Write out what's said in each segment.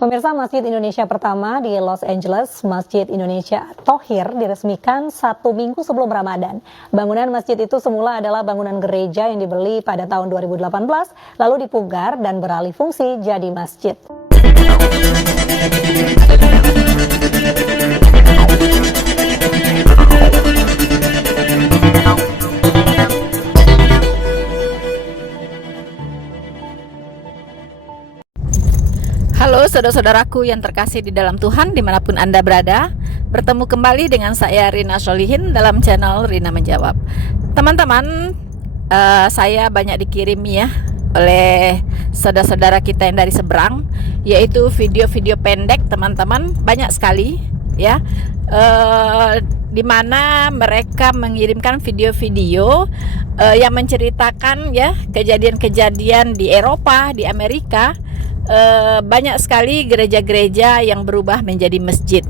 Pemirsa, Masjid Indonesia pertama di Los Angeles, Masjid Indonesia Thohir, diresmikan 1 minggu sebelum Ramadan. Bangunan masjid itu semula adalah bangunan gereja yang dibeli pada tahun 2018, lalu dipugar dan beralih fungsi jadi masjid. Halo saudara-saudaraku yang terkasih di dalam Tuhan dimanapun Anda berada. Bertemu kembali dengan saya Rina Solihin dalam channel Rina Menjawab. Teman-teman, saya banyak dikirimi ya oleh saudara-saudara kita yang dari seberang, yaitu video-video pendek teman-teman, banyak sekali ya, di mana mereka mengirimkan video-video yang menceritakan ya kejadian-kejadian di Eropa, di Amerika. Banyak sekali gereja-gereja yang berubah menjadi masjid.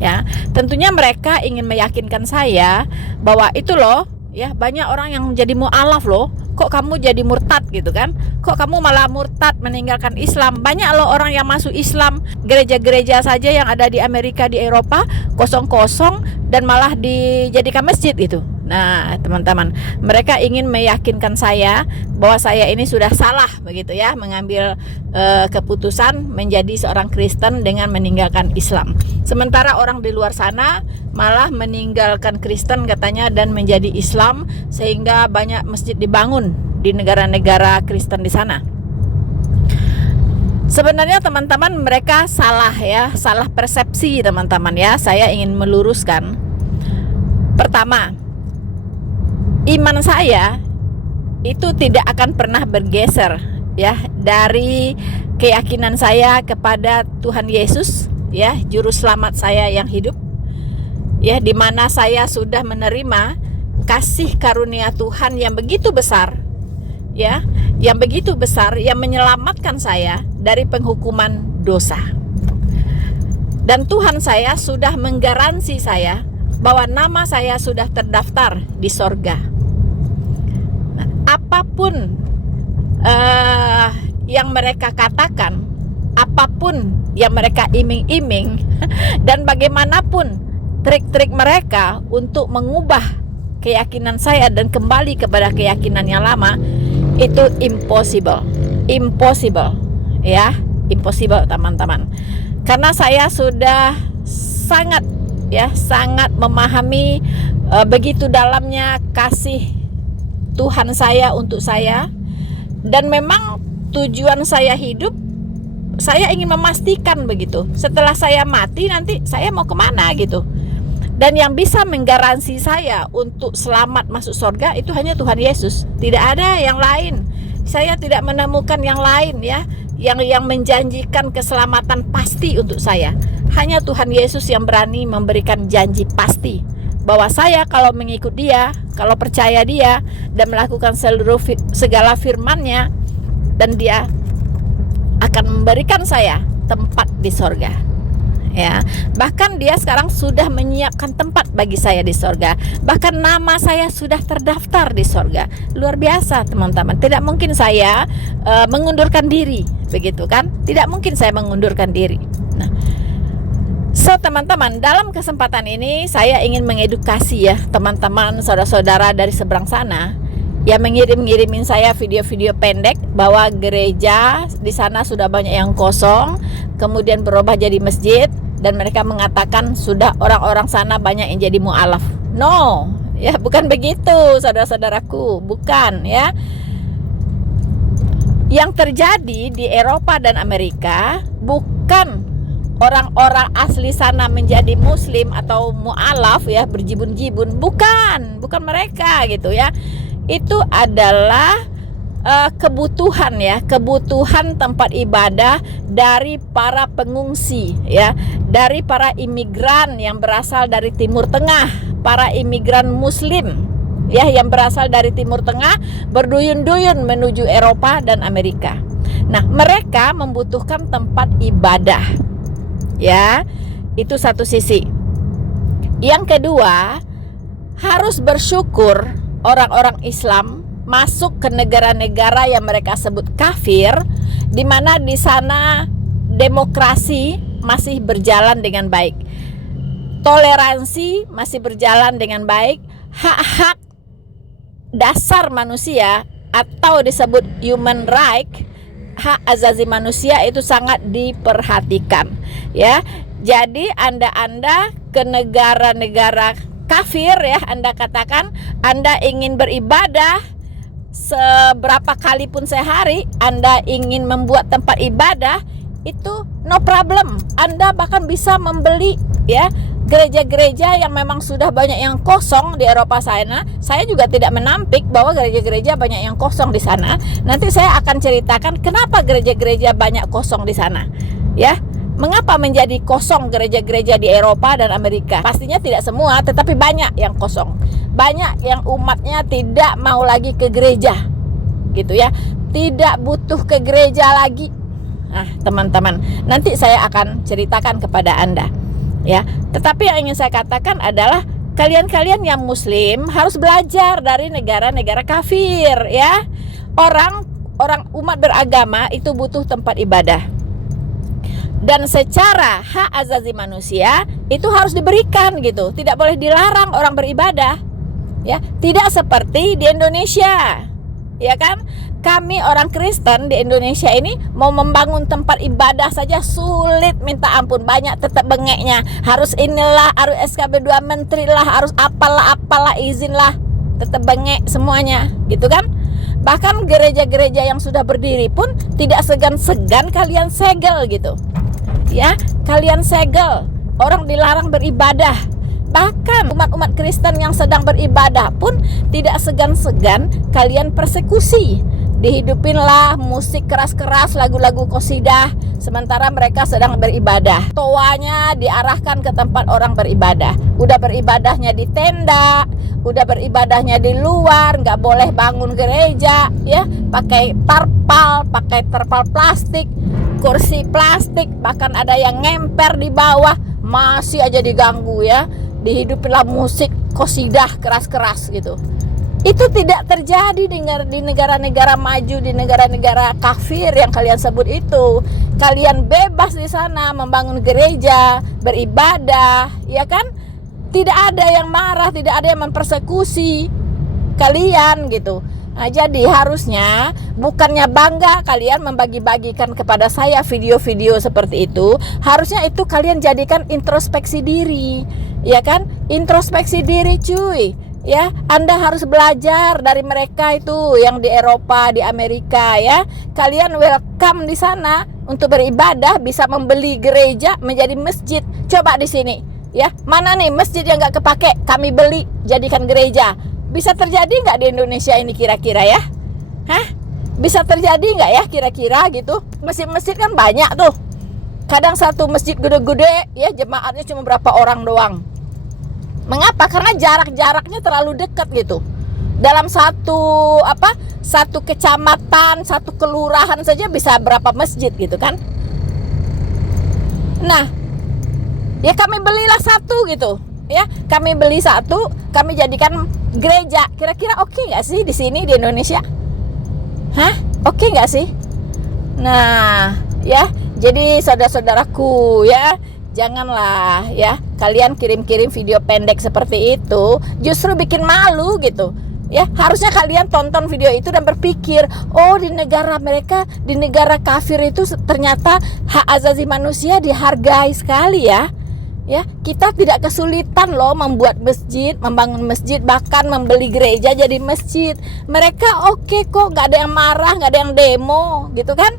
Ya, tentunya mereka ingin meyakinkan saya bahwa itu loh, ya banyak orang yang jadi mu'alaf loh. Kok kamu jadi murtad gitu kan? Kok kamu malah murtad meninggalkan Islam? Banyak loh orang yang masuk Islam, gereja-gereja saja yang ada di Amerika, di Eropa kosong-kosong dan malah dijadikan masjid gitu. Nah, teman-teman, mereka ingin meyakinkan saya bahwa saya ini sudah salah begitu ya, mengambil keputusan menjadi seorang Kristen dengan meninggalkan Islam. Sementara orang di luar sana malah meninggalkan Kristen katanya dan menjadi Islam, sehingga banyak masjid dibangun di negara-negara Kristen di sana. Sebenarnya teman-teman, mereka salah ya, salah persepsi teman-teman ya. Saya ingin meluruskan. Pertama, iman saya itu tidak akan pernah bergeser ya dari keyakinan saya kepada Tuhan Yesus ya, juru selamat saya yang hidup ya, di mana saya sudah menerima kasih karunia Tuhan yang begitu besar ya, yang begitu besar, yang menyelamatkan saya dari penghukuman dosa. Dan Tuhan saya sudah menggaransi saya bahwa nama saya sudah terdaftar di sorga. Nah, apapun yang mereka katakan, apapun yang mereka iming-iming, dan bagaimanapun trik-trik mereka untuk mengubah keyakinan saya dan kembali kepada keyakinan yang lama, itu impossible ya, impossible teman-teman. Karena saya sudah sangat memahami begitu dalamnya kasih Tuhan saya untuk saya, dan memang tujuan saya hidup, saya ingin memastikan begitu, setelah saya mati nanti saya mau kemana gitu. Dan yang bisa menggaransi saya untuk selamat masuk surga itu hanya Tuhan Yesus, tidak ada yang lain. Saya tidak menemukan yang lain ya, yang menjanjikan keselamatan pasti untuk saya. Hanya Tuhan Yesus yang berani memberikan janji pasti bahwa saya kalau mengikut Dia, kalau percaya Dia dan melakukan segala firman-Nya, dan Dia akan memberikan saya tempat di sorga ya. Bahkan Dia sekarang sudah menyiapkan tempat bagi saya di sorga. Bahkan nama saya sudah terdaftar di sorga. Luar biasa teman-teman. Tidak mungkin saya mengundurkan diri, begitu kan? Tidak mungkin saya mengundurkan diri. Nah, teman-teman, dalam kesempatan ini saya ingin mengedukasi ya teman-teman, saudara-saudara dari seberang sana yang ngirimin saya video-video pendek bahwa gereja di sana sudah banyak yang kosong, kemudian berubah jadi masjid, dan mereka mengatakan sudah orang-orang sana banyak yang jadi mu'alaf. No, ya bukan begitu saudara-saudaraku, bukan ya. Yang terjadi di Eropa dan Amerika bukan orang-orang asli sana menjadi muslim atau mu'alaf ya, berjibun-jibun, bukan mereka gitu ya. Itu adalah kebutuhan ya, kebutuhan tempat ibadah dari para pengungsi ya, dari para imigran yang berasal dari Timur Tengah, para imigran muslim ya yang berasal dari Timur Tengah berduyun-duyun menuju Eropa dan Amerika. Nah, mereka membutuhkan tempat ibadah ya, itu satu sisi. Yang kedua, harus bersyukur orang-orang Islam masuk ke negara-negara yang mereka sebut kafir, di mana di sana demokrasi masih berjalan dengan baik, toleransi masih berjalan dengan baik, hak-hak dasar manusia atau disebut human right, hak asasi manusia itu sangat diperhatikan, ya. Jadi Anda ke negara-negara kafir, ya, Anda katakan Anda ingin beribadah seberapa kali pun sehari, Anda ingin membuat tempat ibadah, itu no problem. Anda bahkan bisa membeli, ya, gereja-gereja yang memang sudah banyak yang kosong di Eropa sana. Saya juga tidak menampik bahwa gereja-gereja banyak yang kosong di sana. Nanti saya akan ceritakan kenapa gereja-gereja banyak kosong di sana, ya. Mengapa menjadi kosong gereja-gereja di Eropa dan Amerika? Pastinya tidak semua, tetapi banyak yang kosong. Banyak yang umatnya tidak mau lagi ke gereja, gitu ya. Tidak butuh ke gereja lagi. Nah, teman-teman, nanti saya akan ceritakan kepada Anda, ya. Tetapi yang ingin saya katakan adalah kalian-kalian yang muslim harus belajar dari negara-negara kafir, ya. Orang umat beragama itu butuh tempat ibadah. Dan secara hak asasi manusia itu harus diberikan, gitu. Tidak boleh dilarang orang beribadah, ya. Tidak seperti di Indonesia, ya kan? Kami orang Kristen di Indonesia ini mau membangun tempat ibadah saja sulit minta ampun, banyak tetap bengeknya. Harus inilah, harus SKB 2 menteri lah, harus apalah izin lah, tetap bengek semuanya, gitu kan? Bahkan gereja-gereja yang sudah berdiri pun tidak segan-segan kalian segel, gitu. Ya, kalian segel, orang dilarang beribadah. Bahkan umat-umat Kristen yang sedang beribadah pun tidak segan-segan kalian persekusi. Dihidupinlah musik keras-keras, lagu-lagu qosidah, sementara mereka sedang beribadah. Toanya diarahkan ke tempat orang beribadah. Udah beribadahnya di tenda, udah beribadahnya di luar, nggak boleh bangun gereja, ya, pakai terpal plastik, kursi plastik, bahkan ada yang ngemper di bawah, masih aja diganggu, ya. Dihidupinlah musik qosidah keras-keras, gitu. Itu tidak terjadi di negara-negara maju, di negara-negara kafir yang kalian sebut itu. Kalian bebas di sana membangun gereja, beribadah, ya kan? Tidak ada yang marah, tidak ada yang mempersekusi kalian, gitu. Nah, jadi harusnya bukannya bangga kalian membagi-bagikan kepada saya video-video seperti itu, harusnya itu kalian jadikan introspeksi diri, ya kan? Introspeksi diri, cuy. Ya, Anda harus belajar dari mereka itu yang di Eropa, di Amerika, ya. Kalian welcome di sana untuk beribadah, bisa membeli gereja menjadi masjid. Coba di sini, ya. Mana nih masjid yang nggak kepake? Kami beli, jadikan gereja. Bisa terjadi nggak di Indonesia ini kira-kira, ya? Hah? Bisa terjadi nggak ya kira-kira, gitu? Masjid-masjid kan banyak tuh. Kadang satu masjid gede-gede, ya, jemaatnya cuma berapa orang doang. Mengapa? Karena jarak-jaraknya terlalu dekat, gitu. Dalam satu kecamatan, satu kelurahan saja bisa berapa masjid, gitu kan? Nah, ya kami belilah satu, gitu. Ya, kami beli satu, kami jadikan gereja. Kira-kira oke nggak sih di sini di Indonesia? Hah? Oke nggak sih? Nah, ya, jadi saudara-saudaraku, ya, janganlah, ya, kalian kirim-kirim video pendek seperti itu, justru bikin malu, gitu. Ya, harusnya kalian tonton video itu dan berpikir, oh, di negara mereka, di negara kafir itu ternyata hak asasi manusia dihargai sekali, ya. Ya, kita tidak kesulitan loh membuat masjid, membangun masjid, bahkan membeli gereja jadi masjid. Mereka oke kok, nggak ada yang marah, nggak ada yang demo, gitu kan?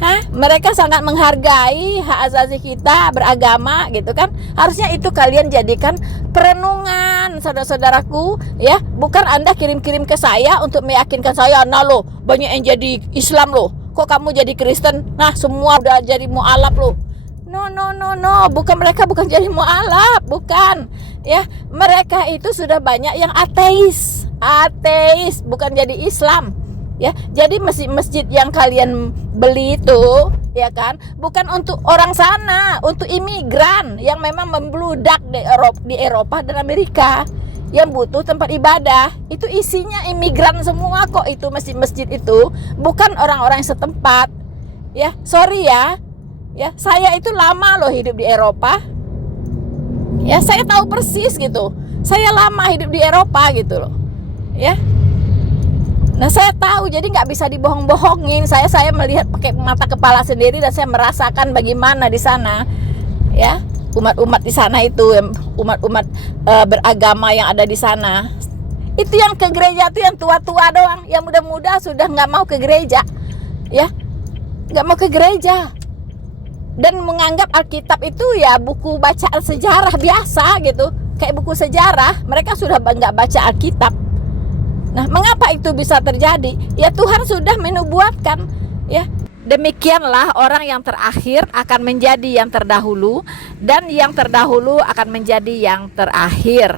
Hah? Mereka sangat menghargai hak asasi kita beragama, gitu kan? Harusnya itu kalian jadikan perenungan, saudara-saudaraku, ya. Bukan Anda kirim-kirim ke saya untuk meyakinkan saya, nah loh, banyak yang jadi Islam loh. Kok kamu jadi Kristen? Nah, semua udah jadi mu'alaf loh. No, mereka bukan jadi mu'alaf, bukan, ya. Mereka itu sudah banyak yang ateis, bukan jadi Islam, ya. Jadi masjid yang kalian beli itu, ya kan, bukan untuk orang sana, untuk imigran yang memang membludak di Eropa dan Amerika, yang butuh tempat ibadah. Itu isinya imigran semua kok, itu masjid-masjid itu, bukan orang-orang setempat, ya. Sorry ya. Ya, saya itu lama loh hidup di Eropa. Ya, saya tahu persis gitu. Saya lama hidup di Eropa gitu loh. Ya. Nah, saya tahu, jadi nggak bisa dibohong-bohongin. Saya melihat pakai mata kepala sendiri dan saya merasakan bagaimana di sana. Ya, umat-umat di sana itu, umat-umat beragama yang ada di sana. Itu yang ke gereja itu yang tua-tua doang, yang muda-muda sudah nggak mau ke gereja. Ya, nggak mau ke gereja. Dan menganggap Alkitab itu ya buku bacaan sejarah biasa gitu, kayak buku sejarah. Mereka sudah nggak baca Alkitab. Nah, mengapa itu bisa terjadi? Ya, Tuhan sudah menubuatkan. Ya, demikianlah orang yang terakhir akan menjadi yang terdahulu, dan yang terdahulu akan menjadi yang terakhir.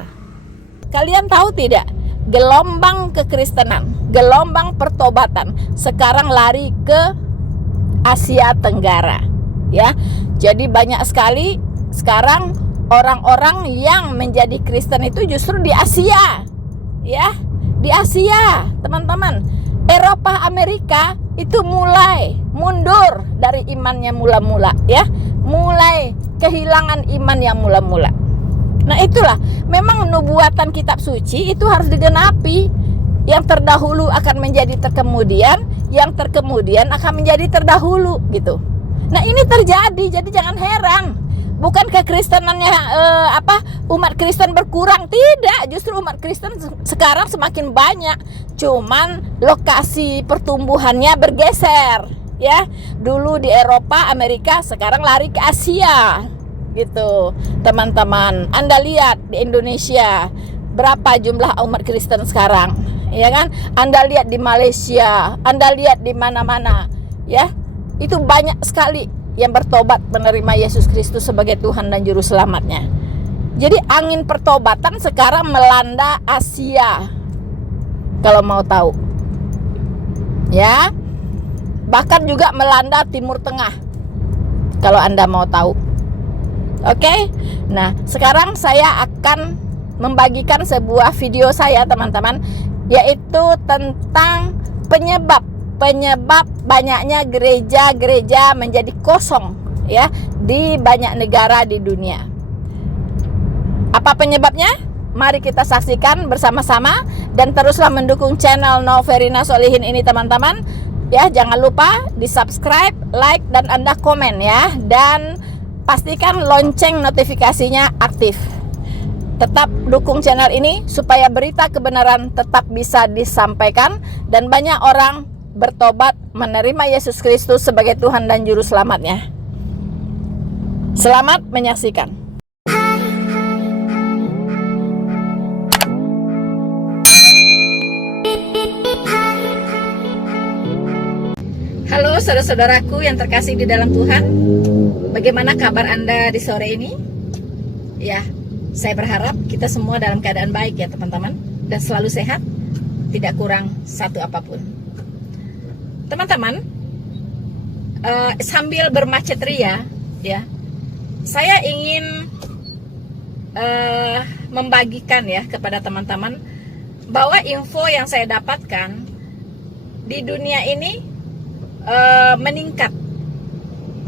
Kalian tahu tidak? Gelombang kekristenan, gelombang pertobatan sekarang lari ke Asia Tenggara. Ya, jadi banyak sekali sekarang orang-orang yang menjadi Kristen itu justru di Asia. Ya, di Asia, teman-teman. Eropa, Amerika itu mulai mundur dari imannya mula-mula, ya. Mulai kehilangan iman yang mula-mula. Nah, itulah memang nubuatan kitab suci itu harus digenapi. Yang terdahulu akan menjadi terkemudian, yang terkemudian akan menjadi terdahulu gitu. Nah, ini terjadi, jadi jangan heran. Bukan kekristenannya umat Kristen berkurang, tidak, justru umat Kristen sekarang semakin banyak. Cuman lokasi pertumbuhannya bergeser, ya. Dulu di Eropa, Amerika, sekarang lari ke Asia. Gitu. Teman-teman, Anda lihat di Indonesia berapa jumlah umat Kristen sekarang, ya kan? Anda lihat di Malaysia, Anda lihat di mana-mana, ya. Itu banyak sekali yang bertobat menerima Yesus Kristus sebagai Tuhan dan Juru Selamatnya. Jadi angin pertobatan sekarang melanda Asia, kalau mau tahu. Ya, bahkan juga melanda Timur Tengah, kalau Anda mau tahu. Oke, nah sekarang saya akan membagikan sebuah video saya, teman-teman, yaitu tentang penyebab banyaknya gereja-gereja menjadi kosong, ya, di banyak negara di dunia. Apa penyebabnya? Mari kita saksikan bersama-sama dan teruslah mendukung channel Noverina Solihin ini, teman-teman. Ya, jangan lupa di-subscribe, like, dan Anda komen, ya, dan pastikan lonceng notifikasinya aktif. Tetap dukung channel ini supaya berita kebenaran tetap bisa disampaikan dan banyak orang bertobat menerima Yesus Kristus sebagai Tuhan dan Juru Selamatnya. Selamat menyaksikan. Halo saudara-saudaraku yang terkasih di dalam Tuhan. Bagaimana kabar Anda di sore ini? Ya, saya berharap kita semua dalam keadaan baik, ya teman-teman, dan selalu sehat, tidak kurang satu apapun. Teman-teman, sambil bermacet ria, ya, saya ingin membagikan, ya, kepada teman-teman bahwa info yang saya dapatkan di dunia ini meningkat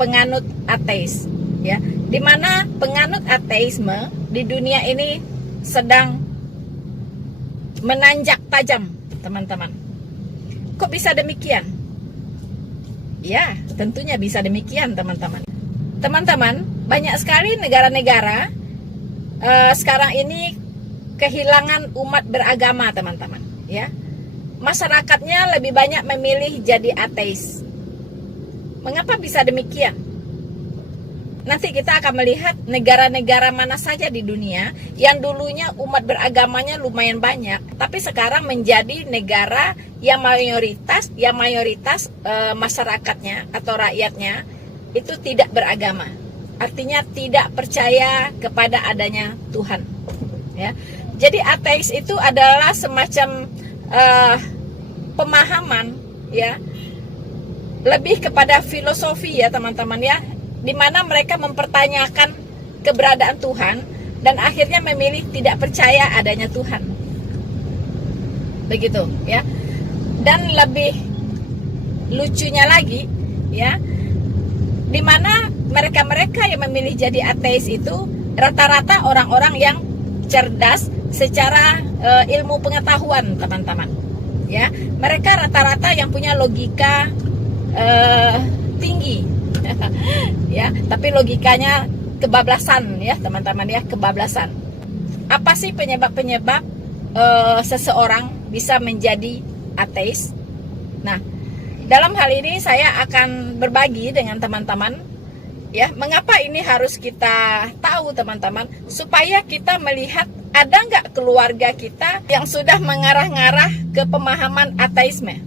penganut ateis, ya, di mana penganut ateisme di dunia ini sedang menanjak tajam, teman-teman. Kok bisa demikian? Ya, tentunya bisa demikian, teman-teman. Teman-teman, banyak sekali negara-negara sekarang ini kehilangan umat beragama, teman-teman, ya. Masyarakatnya lebih banyak memilih jadi ateis. Mengapa bisa demikian? Nanti kita akan melihat negara-negara mana saja di dunia yang dulunya umat beragamanya lumayan banyak, tapi sekarang menjadi negara yang mayoritas masyarakatnya atau rakyatnya itu tidak beragama. Artinya tidak percaya kepada adanya Tuhan. Ya. Jadi ateis itu adalah semacam pemahaman, ya, lebih kepada filosofi, ya teman-teman, ya, di mana mereka mempertanyakan keberadaan Tuhan dan akhirnya memilih tidak percaya adanya Tuhan. Begitu, ya. Dan lebih lucunya lagi, ya, di mana mereka-mereka yang memilih jadi ateis itu rata-rata orang-orang yang cerdas secara ilmu pengetahuan, teman-teman. Ya, mereka rata-rata yang punya logika tinggi, ya. Tapi logikanya kebablasan, ya, teman-teman, ya, kebablasan. Apa sih penyebab-penyebab seseorang bisa menjadi ateis? Nah, dalam hal ini saya akan berbagi dengan teman-teman, ya, mengapa ini harus kita tahu, teman-teman, supaya kita melihat ada nggak keluarga kita yang sudah mengarah-ngarah ke pemahaman ateisme,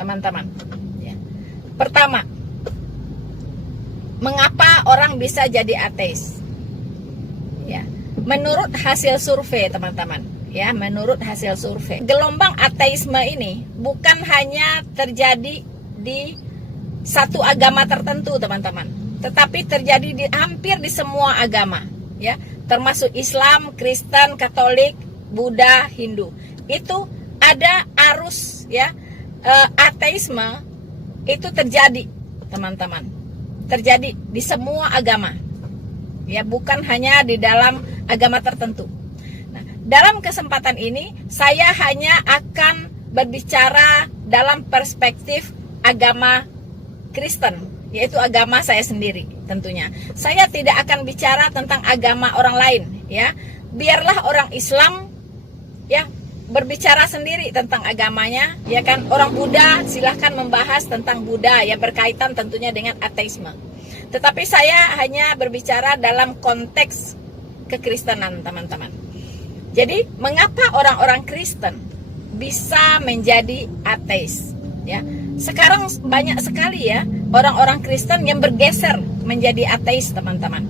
teman-teman. Ya. Pertama, mengapa orang bisa jadi ateis? Ya, menurut hasil survei, teman-teman. Ya, menurut hasil survei, gelombang ateisme ini bukan hanya terjadi di satu agama tertentu, teman-teman, tetapi terjadi di hampir di semua agama, ya, termasuk Islam, Kristen, Katolik, Buddha, Hindu. Itu ada arus, ya, ateisme itu terjadi, teman-teman, terjadi di semua agama, ya, bukan hanya di dalam agama tertentu. Dalam kesempatan ini, saya hanya akan berbicara dalam perspektif agama Kristen, yaitu agama saya sendiri tentunya. Saya tidak akan bicara tentang agama orang lain, ya. Biarlah orang Islam, ya, berbicara sendiri tentang agamanya, ya kan. Orang Buddha silahkan membahas tentang Buddha, ya, berkaitan tentunya dengan ateisme. Tetapi saya hanya berbicara dalam konteks kekristenan, teman-teman. Jadi, mengapa orang-orang Kristen bisa menjadi ateis? Ya, sekarang banyak sekali, ya, orang-orang Kristen yang bergeser menjadi ateis, teman-teman.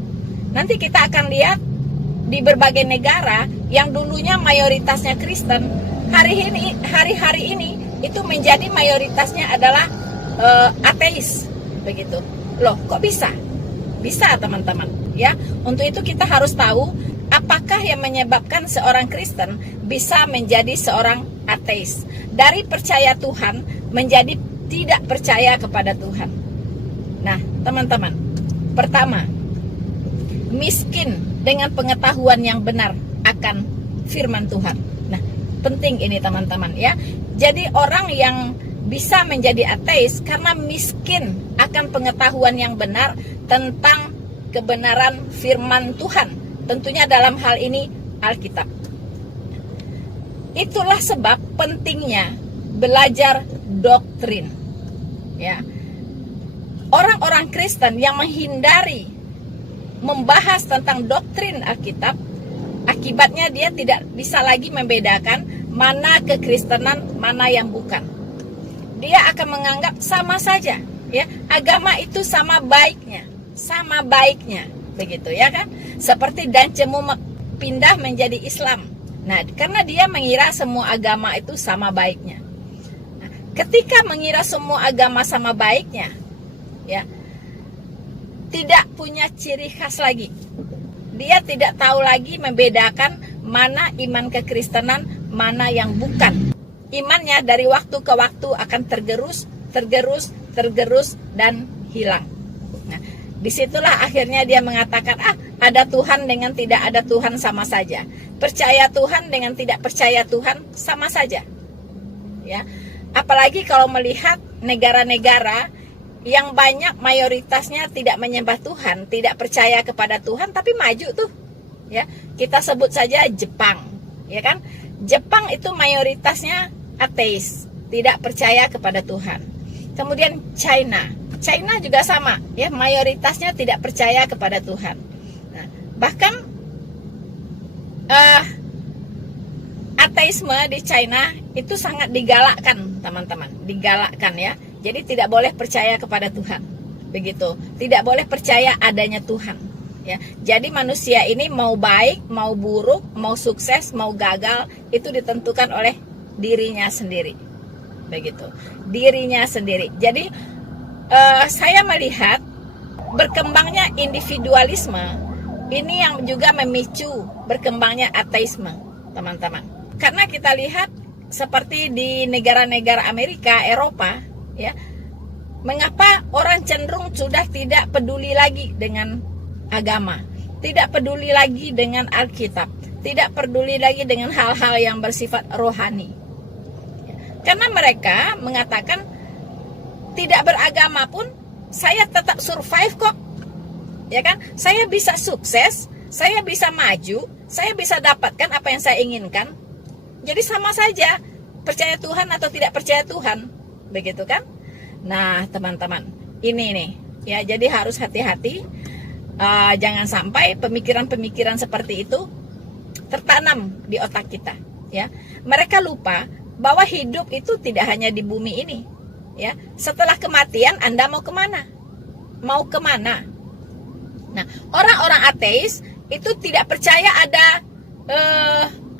Nanti kita akan lihat di berbagai negara yang dulunya mayoritasnya Kristen, hari-hari ini itu menjadi mayoritasnya adalah ateis, begitu. Loh, kok bisa? Bisa, teman-teman. Ya, untuk itu kita harus tahu apakah yang menyebabkan seorang Kristen bisa menjadi seorang ateis? Dari percaya Tuhan menjadi tidak percaya kepada Tuhan. Nah, teman-teman, pertama, miskin dengan pengetahuan yang benar akan firman Tuhan. Nah, penting ini, teman-teman, ya. Jadi orang yang bisa menjadi ateis karena miskin akan pengetahuan yang benar tentang kebenaran firman Tuhan. Tentunya dalam hal ini Alkitab. Itulah sebab pentingnya belajar doktrin. Ya. Orang-orang Kristen yang menghindari membahas tentang doktrin Alkitab, akibatnya dia tidak bisa lagi membedakan mana kekristenan, mana yang bukan. Dia akan menganggap sama saja, ya, agama itu sama baiknya, begitu, ya kan? Seperti dan cemu pindah menjadi Islam. Nah, karena dia mengira semua agama itu sama baiknya. Nah, ketika mengira semua agama sama baiknya, ya, tidak punya ciri khas lagi. Dia tidak tahu lagi membedakan mana iman kekristenan, mana yang bukan. Imannya dari waktu ke waktu akan tergerus dan hilang. Nah, disitulah akhirnya dia mengatakan, ada Tuhan dengan tidak ada Tuhan sama saja. Percaya Tuhan dengan tidak percaya Tuhan sama saja. Ya, apalagi kalau melihat negara-negara yang banyak mayoritasnya tidak menyembah Tuhan, tidak percaya kepada Tuhan, tapi maju tuh. Ya, kita sebut saja Jepang, ya kan? Jepang itu mayoritasnya ateis, tidak percaya kepada Tuhan. Kemudian China juga sama, ya, mayoritasnya tidak percaya kepada Tuhan. Nah, bahkan ateisme di China itu sangat digalakkan, teman-teman, digalakkan, ya. Jadi tidak boleh percaya kepada Tuhan, begitu. Tidak boleh percaya adanya Tuhan, ya. Jadi manusia ini mau baik, mau buruk, mau sukses, mau gagal, itu ditentukan oleh dirinya sendiri, begitu. Dirinya sendiri. Jadi saya melihat berkembangnya individualisme ini yang juga memicu berkembangnya ateisme, teman-teman. Karena kita lihat seperti di negara-negara Amerika, Eropa, ya, Mengapa orang cenderung sudah tidak peduli lagi dengan agama, tidak peduli lagi dengan Alkitab, tidak peduli lagi dengan hal-hal yang bersifat rohani? Karena mereka mengatakan tidak beragama pun saya tetap survive kok. Ya kan? Saya bisa sukses, saya bisa maju, saya bisa dapatkan apa yang saya inginkan. Jadi sama saja percaya Tuhan atau tidak percaya Tuhan. Begitu kan? Nah, teman-teman, ini nih ya, jadi harus hati-hati. Jangan sampai pemikiran-pemikiran seperti itu tertanam di otak kita, ya. Mereka lupa bahwa hidup itu tidak hanya di bumi ini, ya. Setelah kematian Anda mau kemana? Mau kemana? Nah, orang-orang ateis itu tidak percaya ada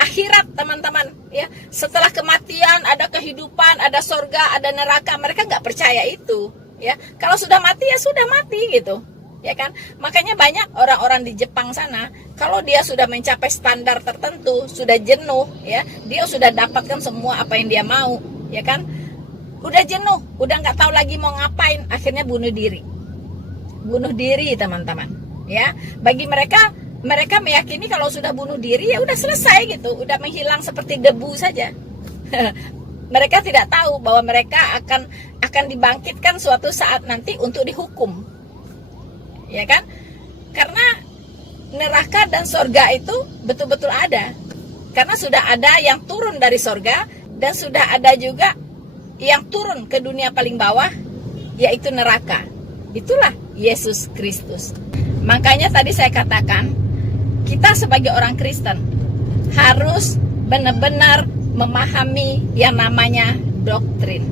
akhirat, teman-teman, ya. Setelah kematian ada kehidupan, ada surga, ada neraka. Mereka nggak percaya itu, ya. Kalau sudah mati ya sudah mati gitu, ya kan. Makanya banyak orang-orang di Jepang sana, kalau dia sudah mencapai standar tertentu, sudah jenuh, ya, dia sudah dapatkan semua apa yang dia mau, ya kan. Udah jenuh, udah nggak tahu lagi mau ngapain, akhirnya bunuh diri, teman-teman, ya. Bagi mereka meyakini kalau sudah bunuh diri ya udah selesai gitu, udah menghilang seperti debu saja. Mereka tidak tahu bahwa mereka akan dibangkitkan suatu saat nanti untuk dihukum, ya kan? Karena neraka dan surga itu betul-betul ada, karena sudah ada yang turun dari surga dan sudah ada juga yang turun ke dunia paling bawah, yaitu neraka. Itulah Yesus Kristus. Makanya tadi saya katakan, kita sebagai orang Kristen harus benar-benar memahami yang namanya doktrin.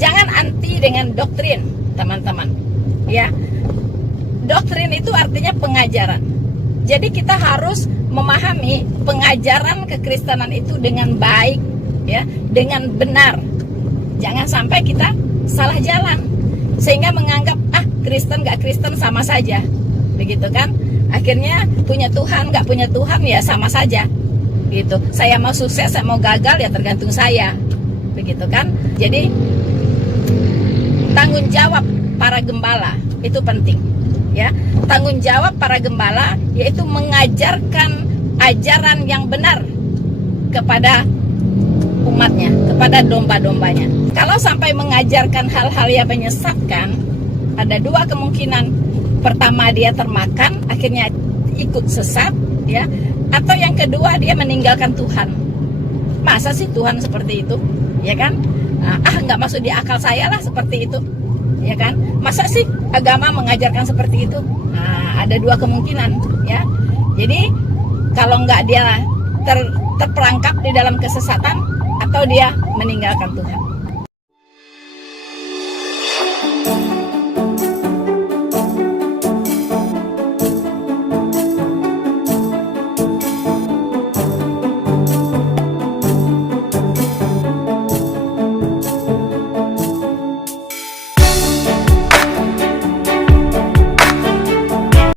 Jangan anti dengan doktrin, teman-teman, ya. Doktrin itu artinya pengajaran. Jadi kita harus memahami pengajaran kekristenan itu dengan baik, ya, dengan benar. Jangan sampai kita salah jalan sehingga menganggap Kristen gak Kristen sama saja, begitu kan? Akhirnya punya Tuhan gak punya Tuhan ya sama saja, gitu. Saya mau sukses, saya mau gagal ya tergantung saya, begitu kan? Jadi tanggung jawab para gembala itu penting, ya. Tanggung jawab para gembala yaitu mengajarkan ajaran yang benar kepada umatnya, kepada domba-dombanya. Kalau sampai mengajarkan hal-hal yang menyesatkan, ada dua kemungkinan. Pertama, dia termakan, akhirnya ikut sesat, ya. Atau yang kedua, dia meninggalkan Tuhan. Masa sih Tuhan seperti itu, ya kan? Nggak masuk di akal saya lah seperti itu, ya kan? Masa sih agama mengajarkan seperti itu? Ada dua kemungkinan, ya. Jadi kalau nggak dia terperangkap di dalam kesesatan, atau dia meninggalkan Tuhan.